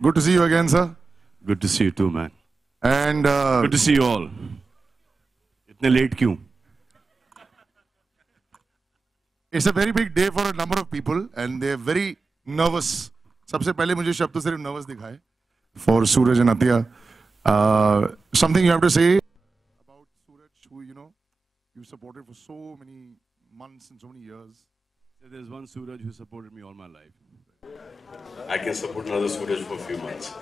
Good to see you again, sir. Good to see you too, man. And good to see you all. इतने late क्यों? It's a very big day for a number of people, and they're very nervous. सबसे पहले मुझे शब्द तो सिर्फ nervous दिखाए. For Suraj and Athiya, something you have to say about Suraj, who you supported for so many months and so many years. There's one Suraj who supported me all my life. I can support another Suraj for a few months.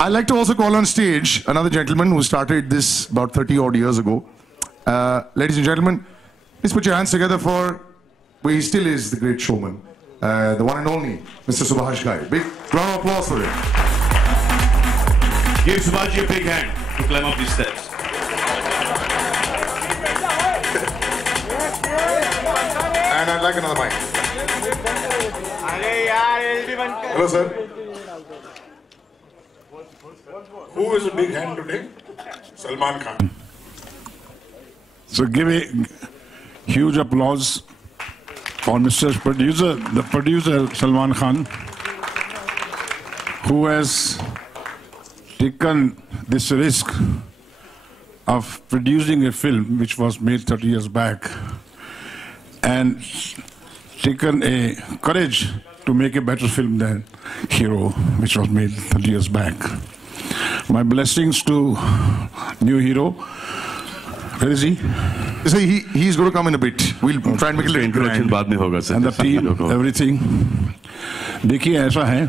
I'd like to also call on stage another gentleman who started this about 30 odd years ago. Ladies and gentlemen, please put your hands together for, well, he still is the great showman, the one and only Mr. Subhash Ghai. Big round of applause for him. Give Subhash a big hand to climb up these steps. And I'd like another mic. Hello, sir. Who is a big hand today? Salman Khan. So give a huge applause for Mr. Producer, the producer Salman Khan, who has taken this risk of producing a film which was made 30 years back and taken a courage to make a better film than Hero, which was made 30 years back. My blessings to new hero. Where is he? So he's going to come in a bit. We'll try and make a little introduction. बाद में होगा sir. And the team, everything. देखिए ऐसा है,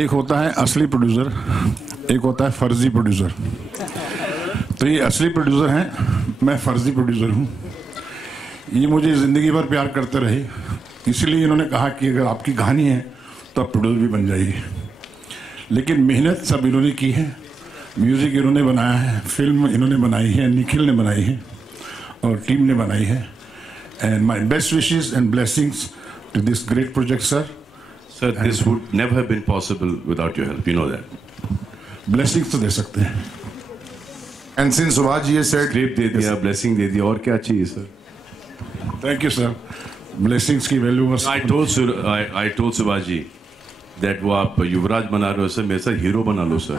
एक होता है असली प्रोड्यूसर, एक होता है फर्जी प्रोड्यूसर. तो ये असली प्रोड्यूसर हैं, मैं फर्जी प्रोड्यूसर हूँ. ये मुझे जिंदगी भर प्यार करते रहे, इसलिए इन्होंने कहा कि अगर आपकी कहानी है तो आप प्रोड्यूसर भी बन जाइए. लेकिन मेहनत सब इन्होंने की है, म्यूजिक इन्होंने बनाया है, फिल्म इन्होंने बनाई है, निखिल ने बनाई है और टीम ने बनाई है. And my best wishes and blessings to this great project sir. Sir, this would never have been possible without your help. You know that. Blessings तो दे सकते हैं. And since Subhash ji has said, script दे दिया, blessing दे दिया, और क्या चाहिए sir? Thank you sir. Blessings की वैल्यू बस. I told Subhash ji that वो आप युवराज बना रहे हो सर, मेरे साथ हीरो बना लो sir.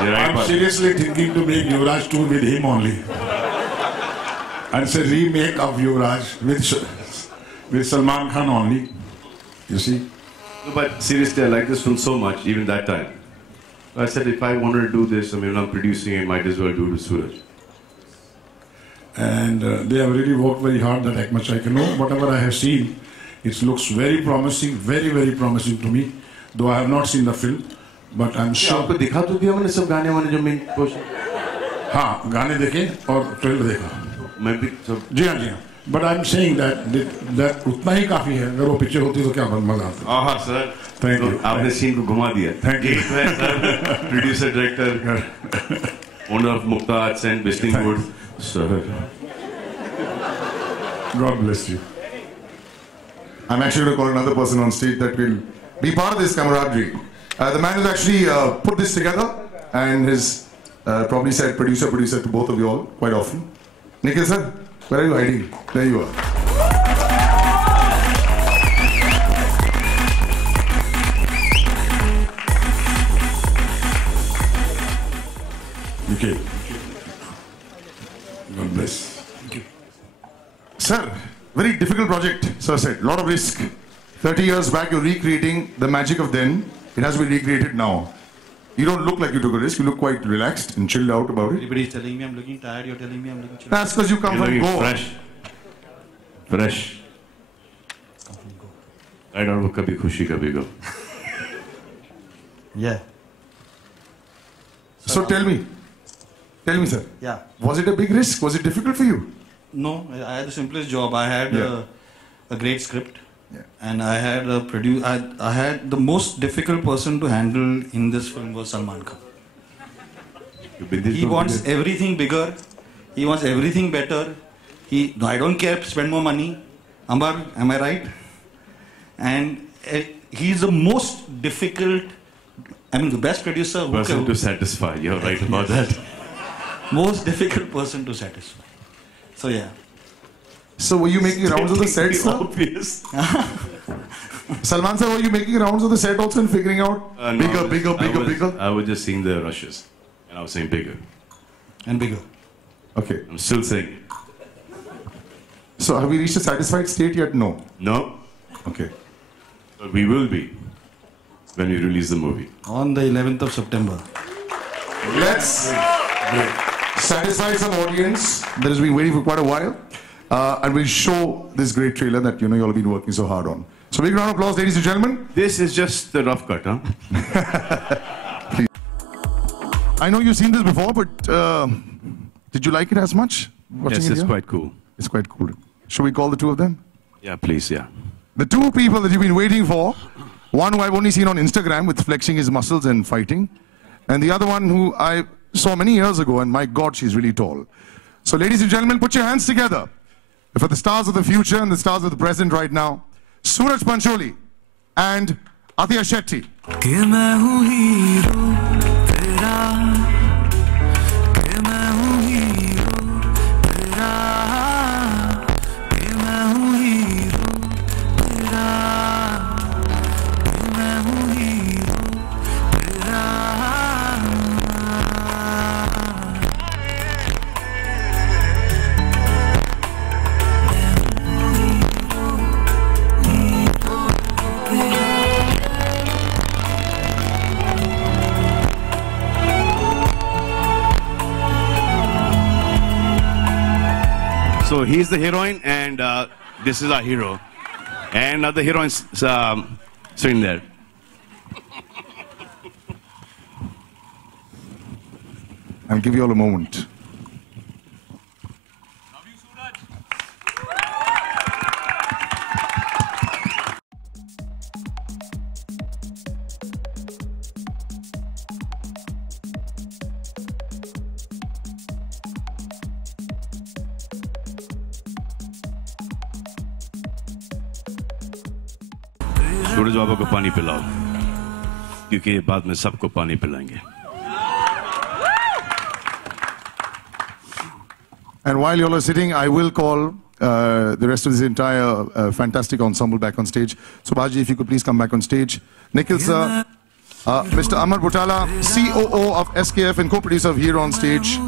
I'm seriously thinking to make Yuvraj 2 with him only. And it's a remake of Yuvraj with Salman Khan only. You see? No, but seriously, I like this film so much, even that time. I said, if I wanted to do this, I mean, I'm producing it, might as well do it with Suraj. And they have really worked very hard, that much I can know. Whatever I have seen, it looks very promising, very, very promising to me. Though I have not seen the film, but I'm sure. आपको दिखा तो दिया मैंने सब गाने वाने जो main portion. हाँ, गाने देखे और ट्रेलर देखा. मैं भी सब. जी हाँ, जी हाँ. But I'm saying that उतना ही काफी है. अगर वो पिक्चर होती तो क्या मजा आता. हाँ सर. Thank you. आपने सीन को घुमा दिया. Thank you. Producer, director, owner of Mukta Arts and Whistling Wood. Sir. God bless you. I'm actually going to call another person on stage that will be part of this camaraderie. The man who's actually put this together and has probably said producer to both of you all quite often. Nikhil sir, where are you hiding? There you are. Okay. God bless. Thank you. Sir, very difficult project, sir said. Lot of risk. 30 years back, you're recreating the magic of then. It has to be recreated now. You don't look like you took a risk. You look quite relaxed and chilled out about it. Everybody's telling me I'm looking tired. You're telling me I'm looking chilled. That's because you come from Goa. Fresh. I don't know, kabhi khushi, kabhi gum. Yeah. So tell me, sir. Yeah. Was it a big risk? Was it difficult for you? No, I had the simplest job. I had a great script. Yeah. And I had I had the most difficult person to handle in this film was Salman Khan. He wants everything bigger. He wants everything better. I don't care, spend more money. Ambar, am I right? And he's the most difficult, I mean the best producer who person to satisfy. You're right about that. Most difficult person to satisfy. So yeah. So were you making rounds of the set, sir? Obvious. Salman sir, were you making rounds of the set also and figuring out No, bigger? I was just seeing the rushes. And I was saying bigger. And bigger. Okay. I'm still saying. So have we reached a satisfied state yet? No. No. Okay. But we will be when we release the movie. On the 11th of September. Let's satisfy some audience that has been waiting for quite a while. And we'll show this great trailer that you all have been working so hard on. So big round of applause, ladies and gentlemen. This is just the rough cut, huh? I know you've seen this before, but did you like it as much? Watching Yes, it it's here? quite cool. It's quite cool. Should we call the two of them? Yeah, please, yeah. The two people that you've been waiting for, one who I've only seen on Instagram with flexing his muscles and fighting, and the other one who I saw many years ago, and my God, she's really tall. So ladies and gentlemen, put your hands together for the stars of the future and the stars of the present right now, Suraj Pancholi and Atiya Shetty. So he's the heroine, and this is our hero. And the heroine's sitting there. I'll give you all a moment. सूरज बाबा को पानी पिलाओ, क्योंकि बाद में सबको पानी पिलाएंगे. And while you all are sitting, I will call the rest of this entire fantastic ensemble back on stage. Subhaji, if you could please come back on stage. Nikhil sir, Mr. Amar Butala, COO of SKF and co-producer of Here on Stage.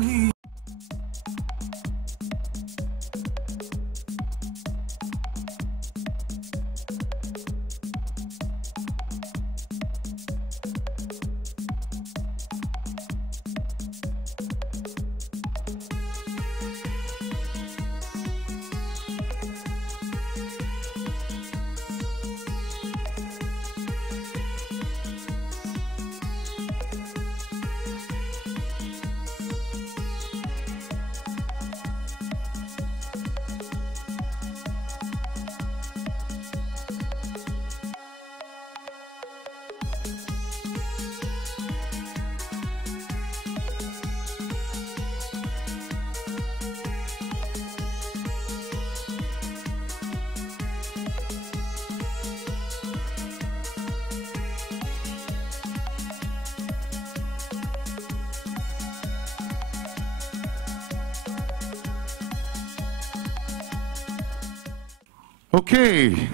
Okay,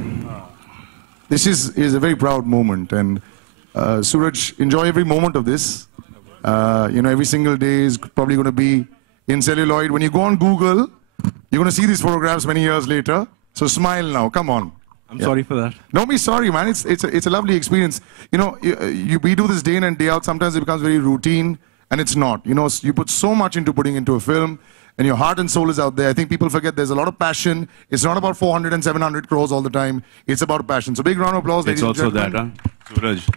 this is a very proud moment, and Suraj, enjoy every moment of this. Every single day is probably going to be in celluloid. When you go on Google, you're going to see these photographs many years later. So smile now, come on. I'm sorry for that. Don't be sorry, man. It's a lovely experience. We do this day in and day out. Sometimes it becomes very routine, and it's not. You put so much into putting into a film, and your heart and soul is out there. I think people forget there's a lot of passion. It's not about 400 and 700 crores all the time. It's about passion. So big round of applause, ladies and gentlemen. It's also that, huh? Suraj.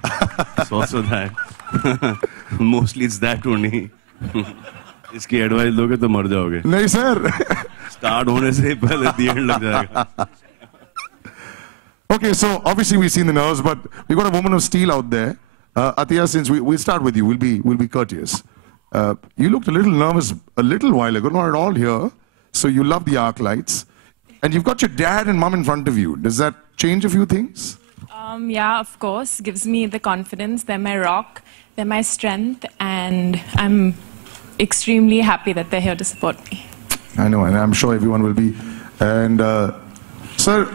It's also that. Mostly it's that only. इसकी advice दोगे तो मर जाओगे. नहीं sir. Start होने से पहले the end लग जाएगा. Okay, so obviously we've seen the nerves, but we've got a woman of steel out there. Atiya, since we'll start with you, we'll be courteous. You looked a little nervous a little while ago, not at all here. So you love the arc lights. And you've got your dad and mom in front of you. Does that change a few things? Yeah, of course. Gives me the confidence. They're my rock. They're my strength. And I'm extremely happy that they're here to support me. I know, and I'm sure everyone will be And sir,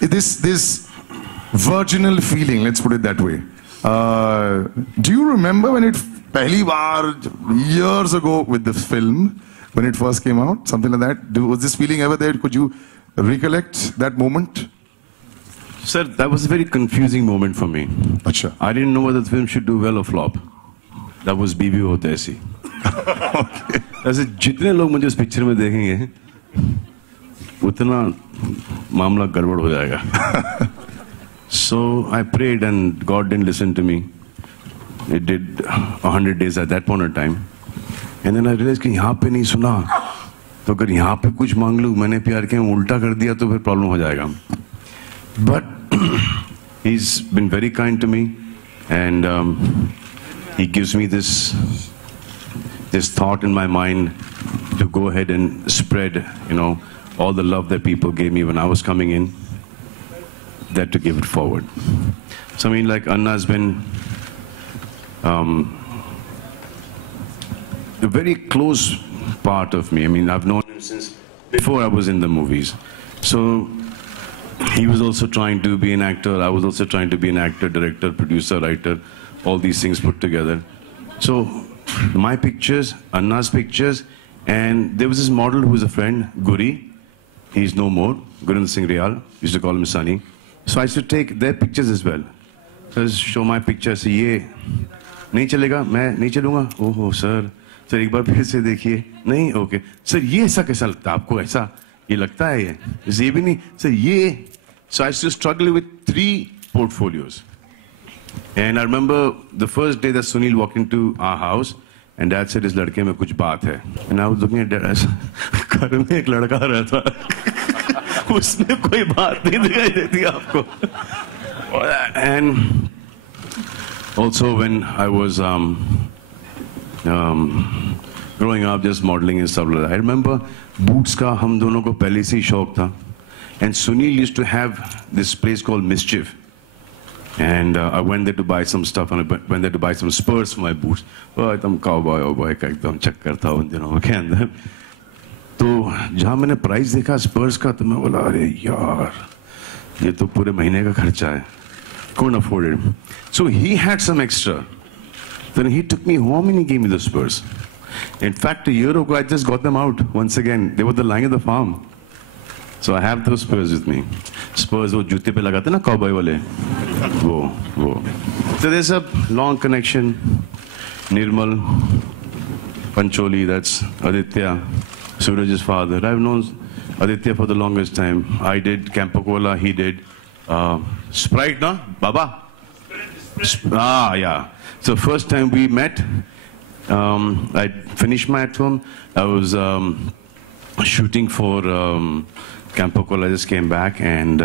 this virginal feeling, let's put it that way. Do you remember when it pehli baar years ago with the film, when it first came out, something like that? Was this feeling ever there? Could you recollect that moment? Sir, that was a very confusing moment for me. Achha. I didn't know whether the film should do well or flop. That was बीवी होते ऐसी. ऐसे जितने लोग मुझे इस picture में देखेंगे, उतना मामला गड़बड़ हो जाएगा. So I prayed and God didn't listen to me. It did 100 days at that point of time. And then I realized कि यहाँ पे नहीं सुना, तो अगर यहाँ पे कुछ मांग लूँ, मैंने प्यार किया उल्टा कर दिया तो फिर प्रॉब्लम हो जाएगा. But he's been very kind to me, and he gives me this thought in my mind to go ahead and spread, all the love that people gave me when I was coming in, that to give it forward. So I mean, like Anna has been a very close part of me. I mean, I've known him since before I was in the movies. So he was also trying to be an actor. I was also trying to be an actor, director, producer, writer, all these things put together. So my pictures, Anna's pictures, and there was this model who was a friend, Guri. He's no more, Gurinder Singh Rial. Used to call him Sunny. So I used to take their pictures as well. So I show my pictures. ये नहीं चलेगा, मैं नहीं चलूँगा. ओहो sir, sir एक बार फिर से देखिए. नहीं, ओके. सर ये ऐसा कैसा लगता है आपको? ऐसा ये लगता है ये भी नहीं. सर ये. So I used to struggle with 3 portfolios. And I remember the first day that Sunil walked into our house, and Dad said, "इस लड़के में कुछ बात है." And I was looking at Dad. घर में एक लड़का रहता, उसमें कोई बात नहीं दिखाई देती आपको. And also when I was growing up, just modeling and stuff like that, I remember boots का हम दोनों को पहले से ही शौक था. And Sunil used to have this place called Mischief. And I went there to buy some stuff, and I went there to buy some Spurs for my boots. Oh, एकदम cowboy का एकदम चक्कर था उन दिनों के अंदर. तो जहाँ मैंने प्राइस देखा Spurs का, तो मैं बोला अरे यार, ये तो पूरे महीने का खर्चा है. Couldn't afford it. So he had some extra. Then he took me home and he gave me the Spurs. In fact, a year ago, I just got them out once again. They were the lying at the farm. So I have those Spurs with me. Spurs वो जूते पे लगाते ना cowboy वाले, वो. So there's a long connection. Nirmal, Pancholi, that's Aditya, Suraj's father. I've known Aditya for the longest time. I did Campacola, he did Sprite, na? Baba? Yeah. So first time we met, I finished my film. I was shooting for Campacola. I just came back, and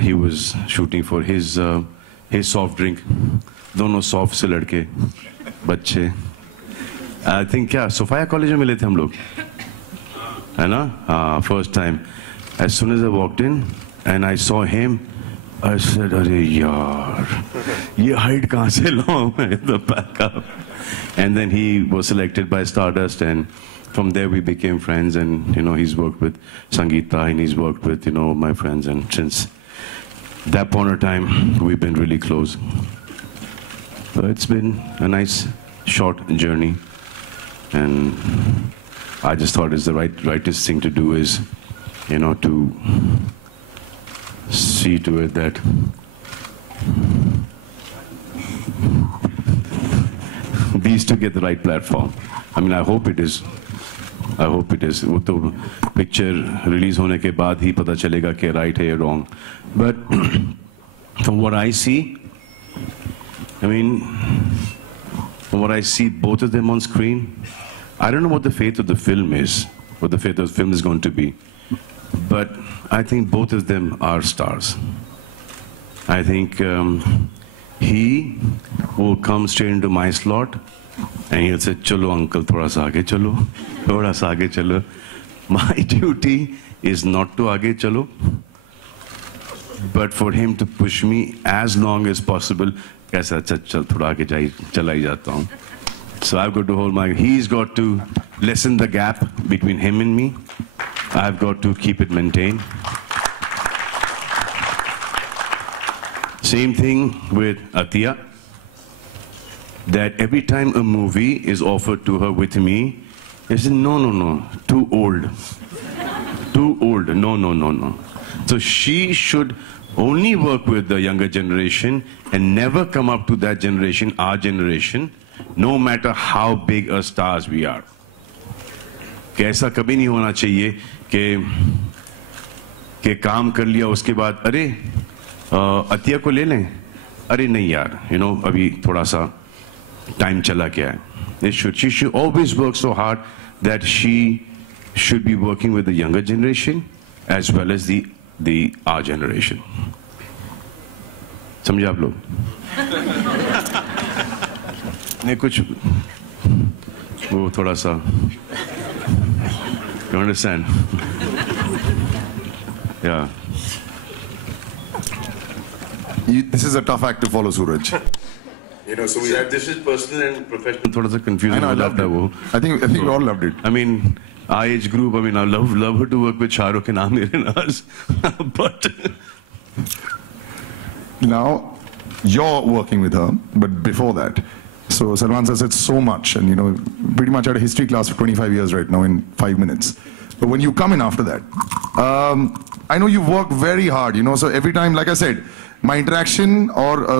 he was shooting for his soft drink. दोनों soft से लड़के, बच्चे. I think क्या सोफाया college में मिले थे हम लोग, है ना? First time. As soon as I walked in and I saw him, I said, अरे यार, ये height कहाँ से लाऊं मैं? The backup. And then he was selected by Stardust, and from there we became friends. And he's worked with Sangeeta, and he's worked with my friends, and since that point of time we've been really close. So it's been a nice short journey, and I just thought it's the rightest thing to do is to see to it that these two get the right platform. I mean, I hope it is. I hope it is. वो तो picture release होने के बाद ही पता चलेगा कि right है या wrong. But from what I see, I mean, from what I see both of them on screen, I don't know what the fate of the film is, what the fate of the film is going to be. But I think both of them are stars. I think he will come straight into my slot and he'll say, "Chalo uncle, thoda sa aage chalo, thoda sa aage chalo." My duty is not to aage chalo, but for him to push me as long as possible. Kaisa chal thoda aage chala hi jata hu. So I've got to hold my. He's got to lessen the gap between him and me, I've got to keep it maintained. Same thing with Atiya, that every time a movie is offered to her with me, she says, no, too old. Too old, no. So she should only work with the younger generation and never come up to that generation, our generation, no matter how big a stars we are. कि ऐसा कभी नहीं होना चाहिए कि काम कर लिया उसके बाद अरे अतिया को ले लें, अरे नहीं यार, अभी थोड़ा सा टाइम चला गया है. She should always work so hard that she should be working with the younger generation as well as the our generation. समझे आप लोग? नहीं कुछ वो थोड़ा सा you understand? Yeah. This is a tough act to follow, Suraj. So we have this is personal and professional. थोड़ा सा confusing. I know, I loved it. I think we all loved it. I mean, our age group. I mean, I love her to work with Shah Rukh and Amir and us, but now you're working with her, but before that. So Salman sir said so much, and pretty much had a history class for 25 years right now in 5 minutes. But when you come in after that, I know you've worked very hard, so every time, like I said, my interaction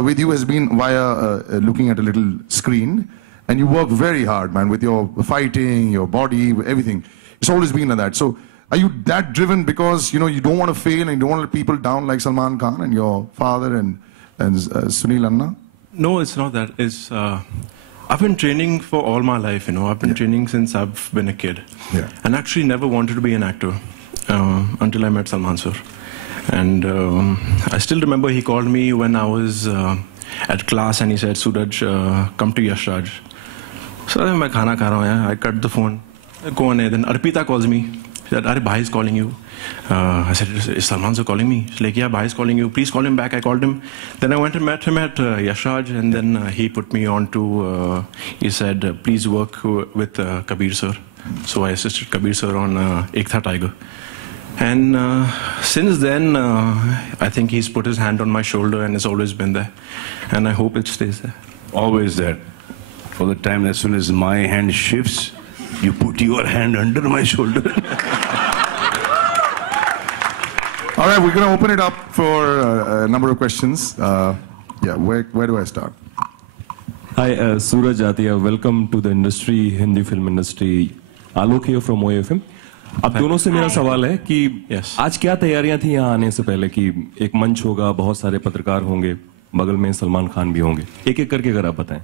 with you has been via looking at a little screen, and you work very hard, man, with your fighting, your body, everything. It's always been like that. So are you that driven because, you don't want to fail and you don't want to let people down like Salman Khan and your father and Sunil Anna? No, it's not that. It's I've been training for all my life, I've been training since I've been a kid. Yeah. And actually never wanted to be an actor until I met Salman sir. And I still remember he called me when I was at class and he said, Suraj, come to Yash Raj. So I said, I cut the phone. Go on. Then Arpita calls me. She said, Bhai is calling you. I said, is Salman sir calling me? She's like, yeah, Bhai is calling you. Please call him back. I called him. Then I went and met him at Yash Raj, and then he put me on to, he said, please work with Kabir sir. So I assisted Kabir sir on Ek Tha Tiger. And since then, I think he's put his hand on my shoulder and it's always been there. And I hope it stays there. Always there. For the time as soon as my hand shifts, you put your hand under my shoulder. All right, we're going to open it up for a number of questions. Where do I start? Hi, Suraj Atiya. Welcome to the industry, Hindi film industry. Alok here from OFM. अब दोनों से मेरा सवाल है कि आज क्या तैयारियां थी यहाँ आने से पहले कि एक मंच होगा, बहुत सारे पत्रकार होंगे, बगल में सलमान खान भी होंगे, एक-एक करके अगर आप बताएं।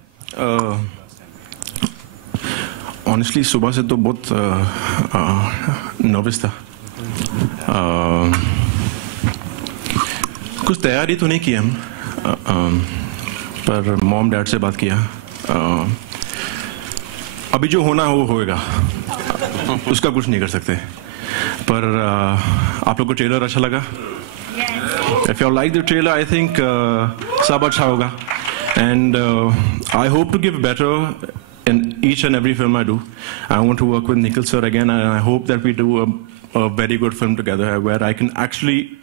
Honestly, सुबह से तो बहुत नर्वस था। कुछ तैयारी तो नहीं की हम, पर मॉम डैड से बात किया। अभी जो होना वो होएगा, उसका कुछ नहीं कर सकते। पर आप लोग को ट्रेलर अच्छा लगा? If you like the trailer, I think सब अच्छा होगा। And I hope to give better in each and every film I do. I want to work with Nikhil sir again, and I hope that we do a very good film together where I can actually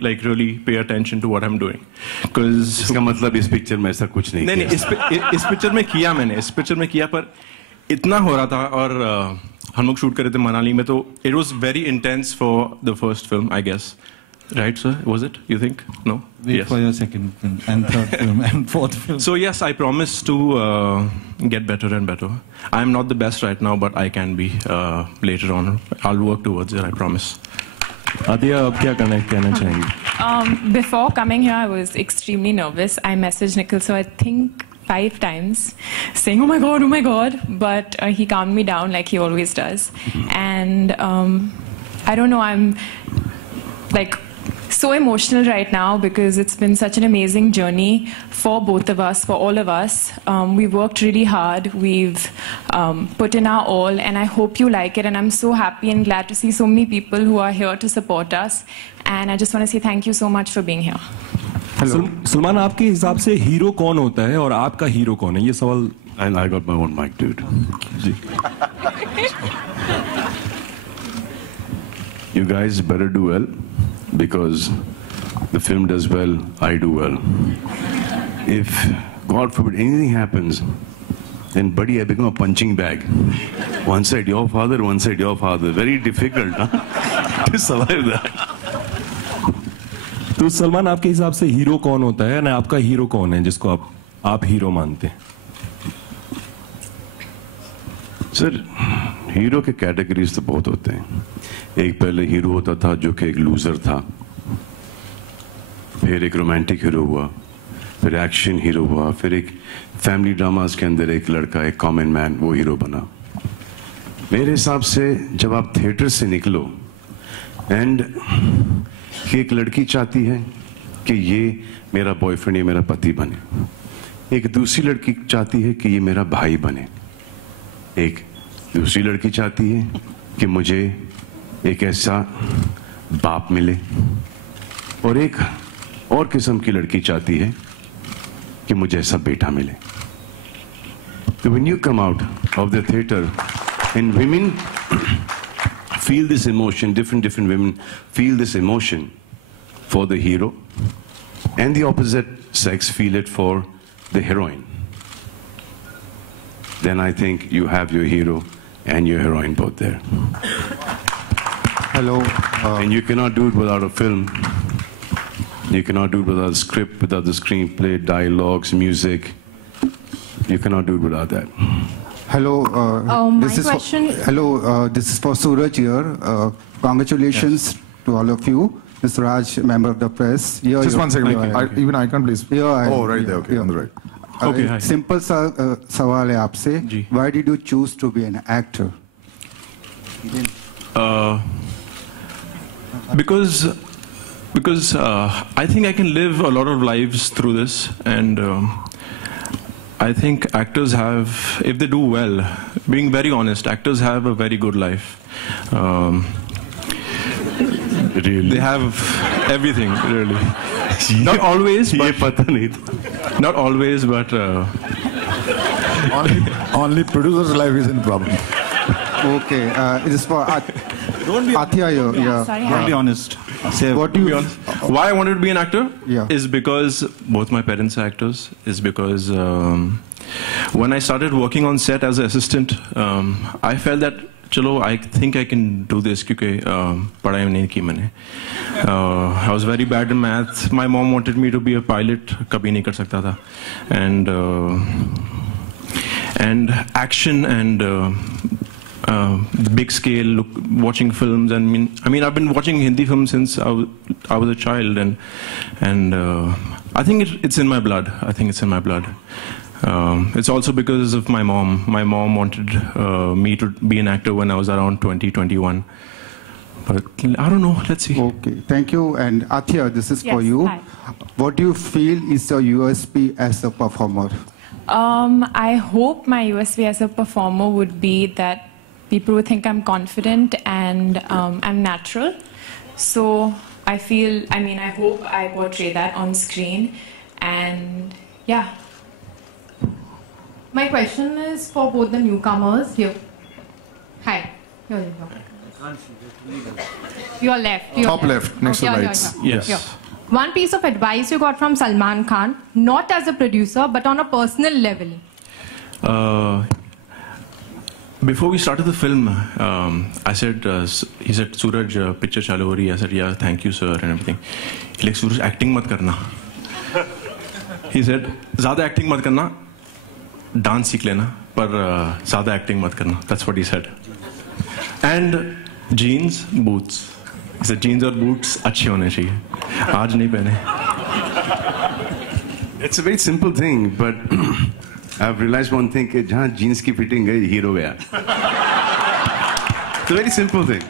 like really pay attention to what I'm doing. Because इसका मतलब इस picture में ऐसा कुछ नहीं। नहीं, इस picture में किया मैंने, इस पिक्चर में किया, पर इतना हो रहा था और हम लोग शूट कर रहे थे मनाली में, तो it was very intense for the first film, I guess. Right, sir? Was it? You think? No? Wait for your second film and third film and fourth film. So yes, I promise to get better and better. I'm not the best right now, but I can be later on. I'll work towards it, I promise. Atiya, अब क्या कहना चाहेंगी? Before coming here, I was extremely nervous. I messaged Nikhil, so I think 5 times, saying, oh my God, but he calmed me down like he always does. And I don't know, I'm like so emotional right now because it's been such an amazing journey for both of us, for all of us. We've worked really hard, we've put in our all, and I hope you like it. And I'm so happy and glad to see so many people who are here to support us. And I just want to say thank you so much for being here. Salman, आपके हिसाब से hero कौन होता है और आपका hero कौन है? ये सवाल। I got my own mic, dude. Ji. you guys better do well, because the film does well, I do well. If, God forbid, anything happens, then buddy, I become a punching bag. One side your father, one side your father. Very difficult, huh? To survive that. तो सलमान, आपके हिसाब से hero कौन होता है, ना आपका hero कौन है जिसको आप हीरो मानते हैं? सर, हीरो के कैटेगरीज तो बहुत होते हैं. एक पहले हीरो होता था जो कि एक लूजर था, फिर एक रोमांटिक हीरो हुआ, फिर एक्शन हीरो हुआ, फिर एक फैमिली ड्रामास के अंदर एक लड़का, एक कॉमन मैन, वो हीरो बना. मेरे हिसाब से जब आप थिएटर से निकलो एंड कि एक लड़की चाहती है कि ये मेरा बॉयफ्रेंड, ये मेरा पति बने, एक दूसरी लड़की चाहती है कि ये मेरा भाई बने, एक दूसरी लड़की चाहती है कि मुझे एक ऐसा बाप मिले, और एक और किस्म की लड़की चाहती है कि मुझे ऐसा बेटा मिले. So when you come out of the theater and women feel this emotion, different women feel this emotion for the hero, and the opposite sex feel it for the heroine, then I think you have your hero and your heroine both there. Hello. And you cannot do it without a film. You cannot do it without a script, without the screenplay, dialogues, music. You cannot do it without that. Hello. This is for Suraj here. Congratulations to all of you. Mr. Raj, member of the press. Just one second. Even I can, please. Right there. Okay, on the right. Okay. Simple सवाल है आपसे. Why did you choose to be an actor? Because I think I can live a lot of lives through this, and I think actors have, if they do well, being very honest, actors have a very good life. Really? They have everything, really. Not always, but not always, but only producer's life is in problem. Okay, it is for Athia here. Yeah. Don't be honest. Say what do you? Why I wanted to be an actor? Yeah. Is because both my parents are actors. Is because when I started working on set as an assistant, I felt that chalo, I think I can do this क्योंकि पढ़ाई नहीं की मैंने. I was very bad in maths. My mom wanted me to be a pilot. कभी नहीं कर सकता था. And action and the big scale, watching films. And I mean, I've been watching Hindi films since I was a child, and I think it's in my blood. I think it's in my blood. It's also because of my mom. My mom wanted me to be an actor when I was around 20, 21. But I don't know. Let's see. Okay, thank you. And Athia, this is for you. Hi. What do you feel is your USP as a performer? I hope my USP as a performer would be that people would think I'm confident and I'm natural. So I hope I portray that on screen. And yeah. My question is for both the newcomers here. Hi. Here you go. Your left. Top left, next to the lights. Yes. Here. One piece of advice you got from Salman Khan, not as a producer, but on a personal level. Before we started the film, I said, he said, Suraj, picture chalu ho rahi hai. I said, yeah, thank you, sir, and everything. He like, Suraj, acting mat karna. He said, ज़्यादा acting mat karna, dance सीख लेना, पर ज़्यादा acting mat karna. That's what he said. And jeans, boots. He said, jeans और boots अच्छे होने चाहिए. आज नहीं पहने. It's a very simple thing, but I've realized one thing कि जहाँ jeans की fitting गई, hero गया. It's a very simple thing.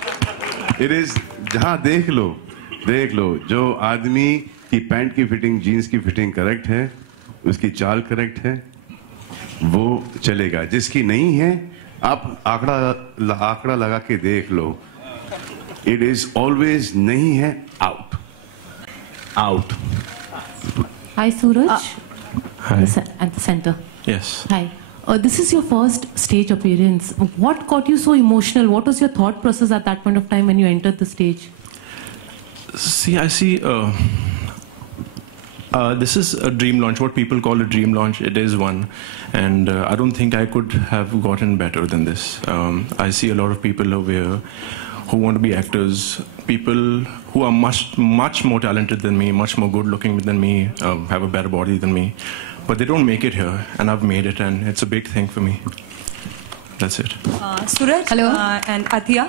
It is जहाँ देख लो, जो आदमी की पैंट की फिटिंग, जीन्स की फिटिंग करेक्ट है, उसकी चाल करेक्ट है, वो चलेगा. जिसकी नहीं है, आप आंकड़ा लगा के देख लो. It is always नहीं है, out. Hi, Suraj. Hi. At the center. Yes. Hi. This is your first stage appearance. What got you so emotional? What was your thought process at that point of time when you entered the stage? See, I see. This is a dream launch. What people call a dream launch, it is one, and I don't think I could have gotten better than this. I see a lot of people over here who want to be actors, people who are much more talented than me, much more good looking than me, have a better body than me, but they don't make it here, and I've made it, and it's a big thing for me. That's it. Suraj and Atiya,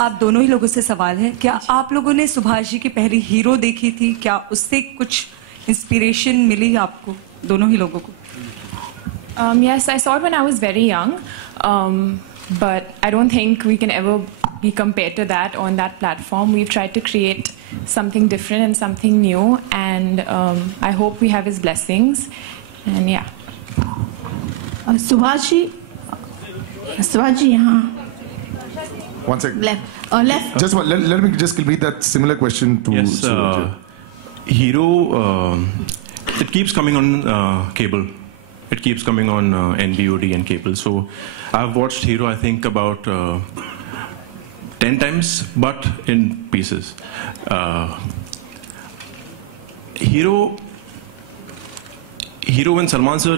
आप दोनों ही लोगों से सवाल है, क्या आप लोगों ने सुभाष जी की पहली हीरो देखी थी? क्या उससे कुछ इंस्पिरेशन मिली आपको दोनों ही लोगों को? Yes, I saw it when I was very young, but I don't think we can ever be compared to that on that platform. We've tried to create something different and something new, and I hope we have his blessings. And yeah. Subhash ji यहाँ. One second. Left. Just one, let me just complete that similar question to. Yes, Hero. It keeps coming on cable. It keeps coming on NBOD and cable. So I've watched Hero, I think, about 10 times, but in pieces. Hero, when Salman sir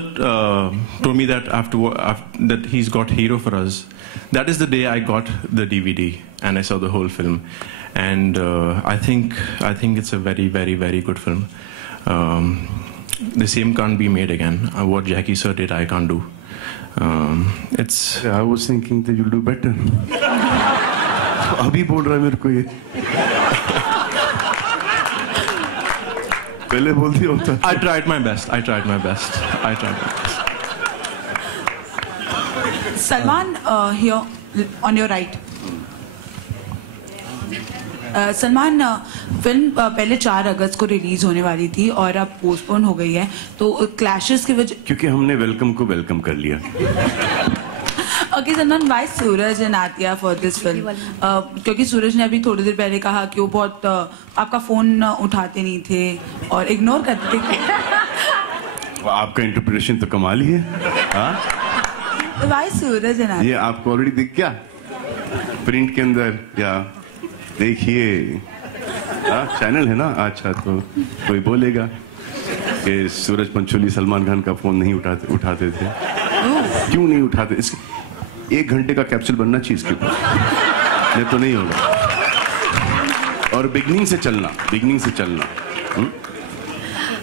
told me that that he's got Hero for us, that is the day I got the DVD and I saw the whole film. And I think it's a very, very, very good film. The same can't be made again. What Jackie sir did, I can't do. I was thinking that you'll do better. अभी बोल रहा है मेरे को ये. पहले बोल दिया होता. I tried my best. Salman, here on your right. Salman, film पहले 4 अगस्त को रिलीज होने वाली थी और अब पोस्टपोन हो गई है, तो क्लैशेस की वजह. क्योंकि हमने वेलकम को वेलकम कर लिया. Okay, Salman, why Suraj and Atiya for this film? क्योंकि सूरज ने अभी थोड़ी देर पहले कहा कि वो बहुत आपका फोन उठाते नहीं थे और इग्नोर करते थे. आपका इंटरप्रिटेशन तो कमाल ही है. हाँ? Why Suraj and Atiya? ये आपको ऑलरेडी दिख गया प्रिंट के अंदर या देखिए. चैनल है ना. अच्छा, तो कोई बोलेगा कि सूरज पंचोली सलमान खान का फोन नहीं उठाते थे. क्यों नहीं उठाते? इसके 1 घंटे का कैप्सूल बनना चाहिए इसके ऊपर. नहीं तो नहीं होगा. और बिगनिंग से चलना.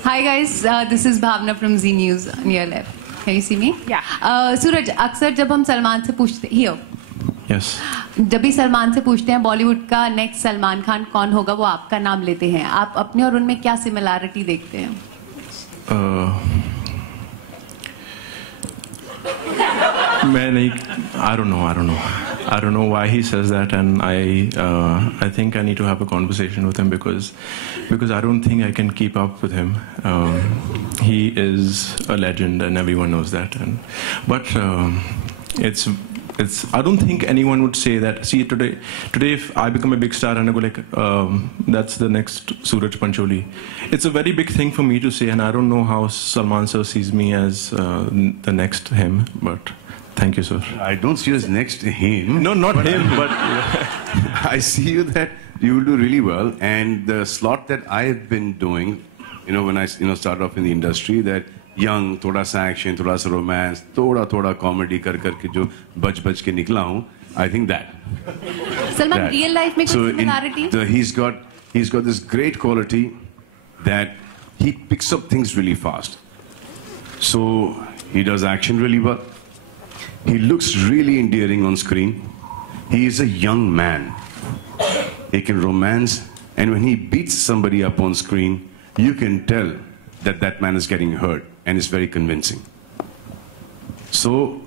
Hi guys, this is Bhavna from Z News on your left. Can you see me? Yeah. सूरज, अक्सर जब हम सलमान से पूछते Yes. जब भी सलमान से पूछते हैं बॉलीवुड का नेक्स्ट सलमान खान कौन होगा, वो आपका नाम लेते हैं. आप अपने और उनमें क्या सिमिलैरिटी देखते हैं? मैं नहीं. I don't know why he says that, and I think I need to have a conversation with him because I don't think I can keep up with him. He is a legend, and everyone knows that. But I don't think anyone would say that. See, today if I become a big star and I go like, that's the next Suraj Pancholi, it's a very big thing for me to say, and I don't know how Salman sir sees me as the next him, but thank you, sir. I don't see you as next him. No, not him, but I see you that you will do really well, and the slot that I've been doing, when I started off in the industry, that young, थोड़ा सा action, थोड़ा सा romance, थोड़ा comedy करके जो बच के निकला हूँ, I think that. Salman, real life में कोई similarity? He's got this great quality that he picks up things really fast. So he does action really well. He looks really endearing on screen. He is a young man. He can romance, and when he beats somebody up on screen, you can tell that man is getting hurt. And it's very convincing. So,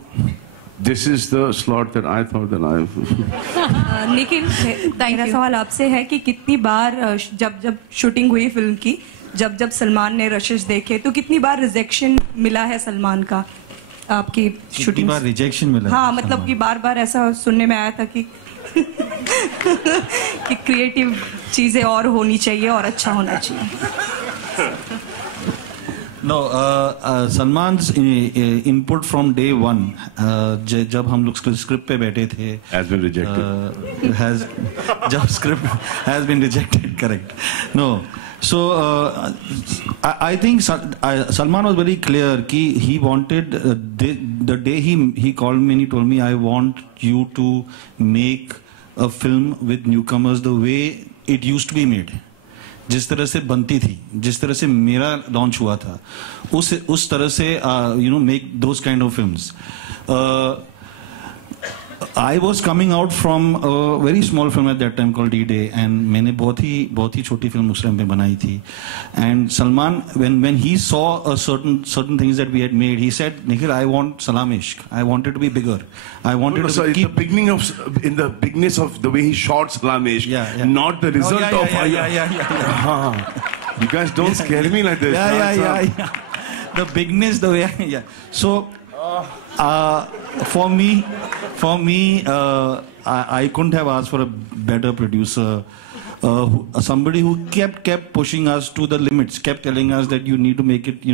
this is the slot that I thought that I've. लेकिन मेरा सवाल आपसे है कि कितनी बार जब shooting हुई film की, जब सलमान ने रशेस देखे, तो कितनी बार रिजेक्शन मिला है सलमान का आपकी शूटिंग? कितनी बार रिजेक्शन मिला? हाँ, मतलब कि बार ऐसा सुनने में आया था कि क्रिएटिव चीजें और होनी चाहिए और अच्छा होना चाहिए. No, Salman's input from day one, जब हम लोग स्क्रिप्ट पे बैठे थे, has been rejected. जब script has been rejected, correct. No, so I think Salman was very clear कि he wanted the day he called me and he told me I want you to make a film with newcomers the way it used to be made. जिस तरह से बनती थी, जिस तरह से मेरा लॉन्च हुआ था, उस तरह से make those kind of films. I was coming out from a very small film at that time called D-Day, and मैंने बहुत ही छोटी फिल्म उस टाइम पे बनाई थी. And Salman, when he saw a certain things that we had made, he said, Nikhil, I want Salam Ishq. I want it to be bigger. I wanted to keep... in the bigness of the way he shot Salam Ishq, not the result of... You guys don't scare me like this. Yeah. The bigness, the way... Yeah. So... for me, I couldn't have asked for a better producer. Somebody who kept pushing us to the limits, kept telling us that you need to make it,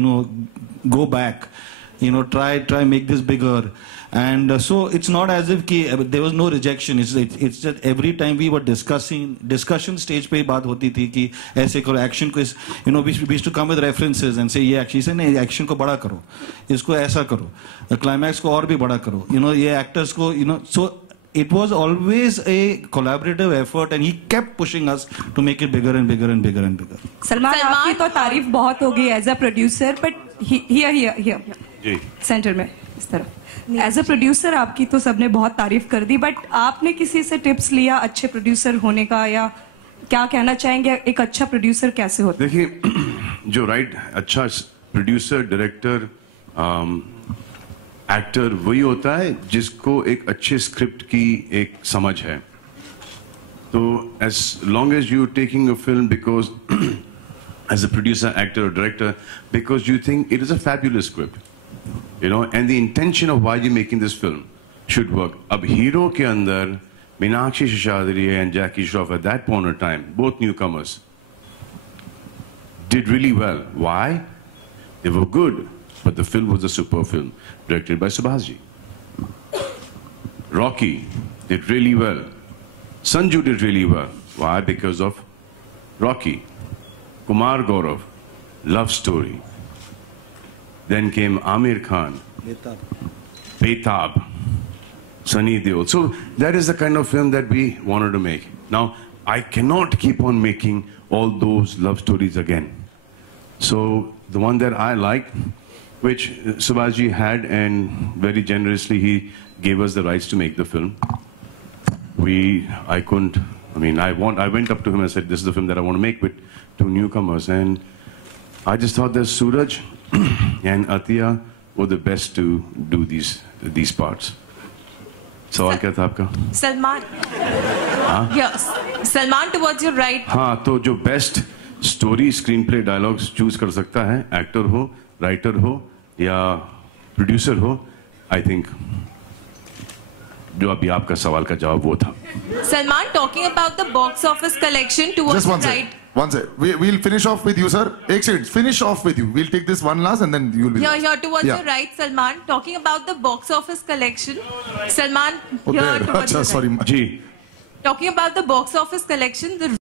go back, try make this bigger. And so it's not as if there was no rejection. It's just every time we were discussion stage पे बात होती थी कि ऐसे करो, action को we used to come with references and say ये action को बड़ा करो, इसको ऐसा करो, climax को और भी बड़ा करो, ये actors को, so it was always a collaborative effort and he kept pushing us to make it bigger and bigger and bigger and bigger. Salman, आपकी तो तारीफ बहुत होगी as a producer, but here, center में इस तरह. एज अ प्रोड्यूसर आपकी तो सबने बहुत तारीफ कर दी, बट आपने किसी से टिप्स लिया अच्छे प्रोड्यूसर होने का, या क्या कहना चाहेंगे एक अच्छा प्रोड्यूसर कैसे होता है? देखिए, जो अच्छा प्रोड्यूसर, डायरेक्टर, एक्टर वही होता है जिसको एक अच्छे स्क्रिप्ट की एक समझ है. तो as long as you taking a film because as a producer, actor or director, because you think it is a fabulous script, and the intention of why you're making this film should work. Ab hero ke andar Meenakshi Seshadri and Jackie Shroff at that point of time, both newcomers, did really well. Why? They were good, but the film was a super film, directed by Subhasji. Rocky did really well. Sanju did really well. Why? Because of Rocky. Kumar Gaurav, Love Story. Then came Amir Khan, Betab, Sunny Deol. So that is the kind of film that we wanted to make. Now, I cannot keep on making all those love stories again. So the one that I like, which Subhasji had, and very generously he gave us the rights to make the film. I went up to him and said, this is the film that I want to make with two newcomers. And I just thought that Suraj and Atiya were the best to do these parts. सवाल क्या था आपका? Salman. Yes. Salman, towards your right. हाँ, तो जो best story, screenplay, dialogues choose कर सकता है, actor हो, writer हो या producer हो, I think जो अभी आपका सवाल का जवाब वो था. Salman, talking about the box office collection towards your right. One second. We'll finish off with you, sir. Ek second. Finish off with you. We'll take this one last and then you'll be... Here, towards your right, Salman. Talking about the box office collection. Salman, here towards your sorry, right. Ji. Talking about the box office collection, the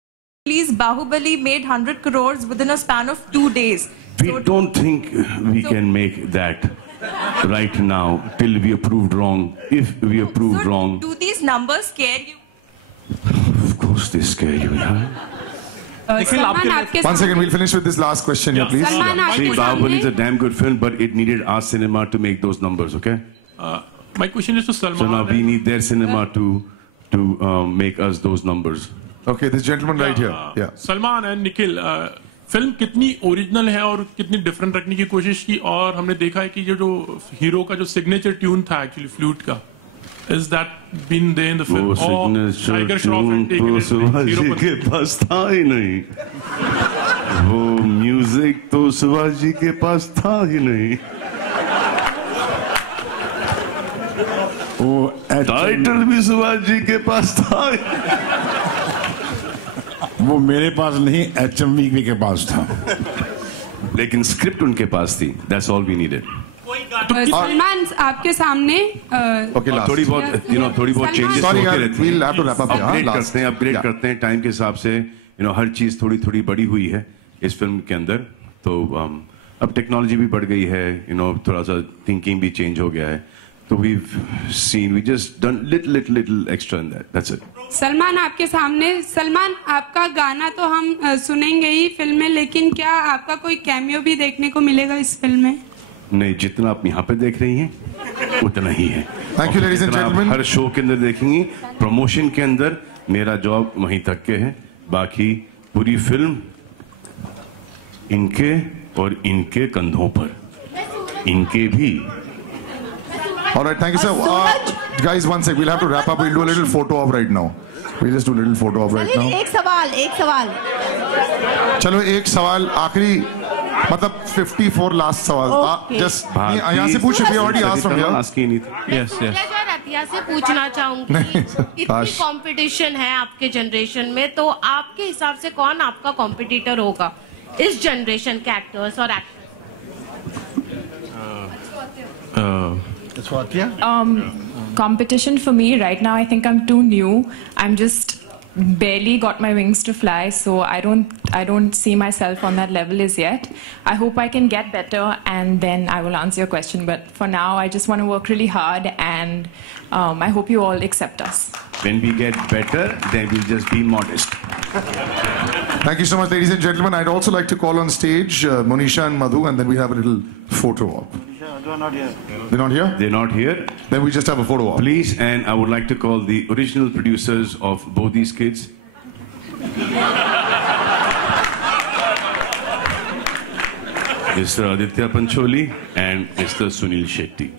release Bahubali made 100 crores within a span of 2 days. We don't think we can make that right now till we are proved wrong. If we are proved wrong... Do these numbers scare you? Of course they scare you, yeah? One second, we'll finish with this last question here, please. See, Bahubali is a damn good film, but it needed our cinema to make those numbers, okay? My question is to Salman. So now we need their cinema to make us those numbers. Okay, this gentleman right here. Yeah. Salman and Nikhil, film कितनी original है और कितनी different रखने की कोशिश की, और हमने देखा है कि जो हीरो का जो सिग्नेचर ट्यून था एक्चुअली फ्लूट का, is that been there in the film? Or Tiger Shroff had taken it? Shivaji के पास था ही नहीं. वो म्यूजिक तो शिवाजी के पास था ही नहीं. वो टाइटल भी शिवाजी के पास था. वो मेरे पास नहीं, HMV के पास था. लेकिन स्क्रिप्ट उनके पास थी. That's all we needed. Salman आपके सामने थोड़ी बहुत थोड़ी बहुत चेंजेस होते रहते हैं. अपग्रेड करते हैं टाइम के हिसाब से. हर चीज थोड़ी थोड़ी बड़ी हुई है इस फिल्म के अंदर. तो अब टेक्नोलॉजी भी बढ़ गई है. थोड़ा सा थिंकिंग भी चेंज हो गया है. तो we just done little extra in that. That's it. Salman आपके सामने. सलमान आपका गाना तो हम सुनेंगे ही फिल्म में, लेकिन क्या आपका कोई कैमियो भी देखने को मिलेगा इस फिल्म में? नहीं, जितना आप यहाँ पे देख रही हैं उतना ही है. Thank you, ladies and gentlemen. Her show के अंदर देखेंगी. प्रमोशन के अंदर मेरा जॉब वहीं तक के है. बाकी पूरी फिल्म इनके और इनके कंधों पर. इनके भी. All right, thank you, sir. Guys, one sec. We'll have to wrap up. We'll do a little photo op right now. We'll just do a little photo op right now. एक सवाल. चलो एक सवाल आखिरी, मतलब 54 लास्ट सवाल. Just यहाँ से पूछे. We already asked from here. Yes. Ratia से पूछना चाहूंगी, इतनी कंपटीशन है आपके जनरेशन में, तो आपके हिसाब से कौन आपका कॉम्पिटिटर होगा इस जनरेशन के एक्टर्स और actors? Competition for me right now, I think I'm too new. I'm just barely got my wings to fly, so I don't see myself on that level as yet. I hope I can get better, and then I will answer your question. But for now, I just want to work really hard, and I hope you all accept us. When we get better, then we'll just be modest. Thank you so much, ladies and gentlemen. I'd also like to call on stage Monisha and Madhu, and then we have a little photo op. They're not here. They're not here? They're not here. Then we just have a photo op. Please, and I would like to call the original producers of both these kids. Mr. Aditya Pancholi and Mr. Sunil Shetty.